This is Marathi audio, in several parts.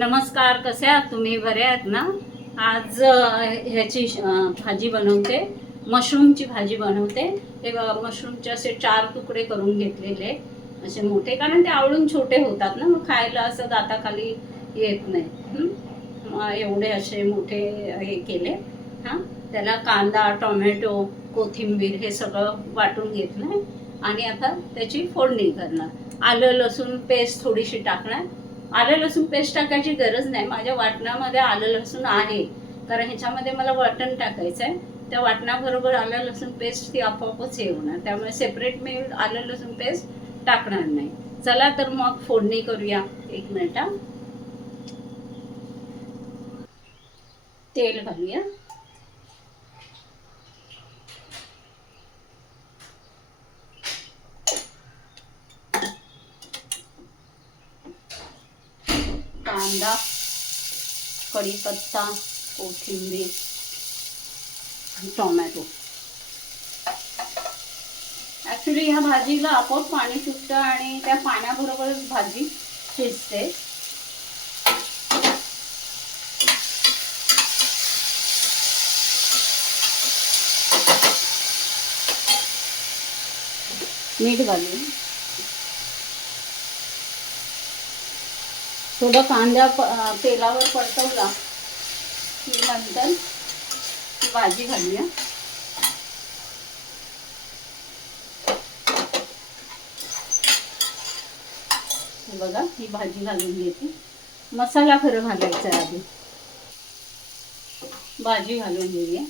नमस्कार, कसे आहात तुम्ही? बरे आहात ना? आज ह्याची भाजी बनवते, मशरूमची भाजी बनवते. ते मशरूमचे असे 4 तुकडे करून घेतलेले, असे मोठे, कारण ते आवळून छोटे होतात ना, मग खायला असं दाताखाली येत नाही. मग एवढे असे मोठे हे केले. हां, त्याला कांदा, टोमॅटो, कोथिंबीर हे सगळं वाटून घेतलं आणि आता त्याची फोडणी करणार. आलं लसूण पेस्ट थोडीशी टाकणार. आलं लसूण पेस्ट टाकायची गरज नाही, माझ्या वाटणामध्ये आलं लसूण आहे, कारण ह्याच्यामध्ये मला वाटण टाकायचं आहे. त्या वाटणाबरोबर आलं लसूण पेस्ट ती आपोआपच हे होणार, त्यामुळे सेपरेट मी आलं लसूण पेस्ट टाकणार नाही. चला तर मग फोडणी करूया. 1 मिनिट. तेल घालूया. कांदा, कढीपत्ता, कोथिंबीर, टोमॅटो. ॲक्च्युली ह्या भाजीला आपोआप पाणी सुटतं आणि त्या पाण्याबरोबरच भाजी शिजते. मीठ घालून थोडं कांदा तेलावर परतवला की नंतर भाजी घालूया. बघा, ही भाजी घालून घेते. मसाला खरं घालायचा आहे आधी. भाजी घालून घेऊया.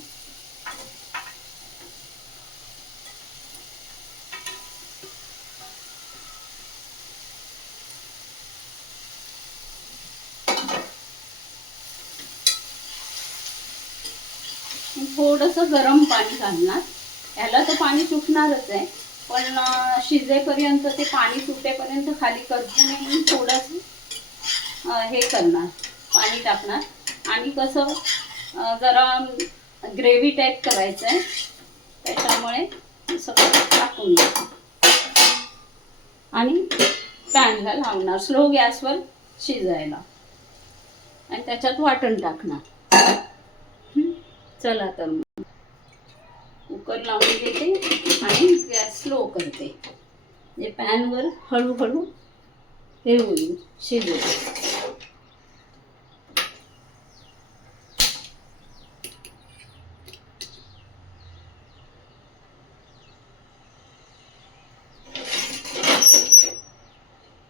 थोडंसं गरम पाणी घालणार. याला तर पाणी सुटणारच आहे, पण शिजेपर्यंत ते पाणी सुटेपर्यंत खाली करपू नये थोडंसं हे करणार, पाणी टाकणार. आणि कसं जरा ग्रेव्ही टाईप करायचं आहे, त्याच्यामुळे सगळं टाकून घ्या आणि पॅनला लावणार स्लो गॅसवर शिजायला आणि त्याच्यात वाटण टाकणार. चला तर मग कुकर लावून देते आणि गॅस स्लो करते. म्हणजे पॅनवर हळूहळू हे होईल, शिजेल.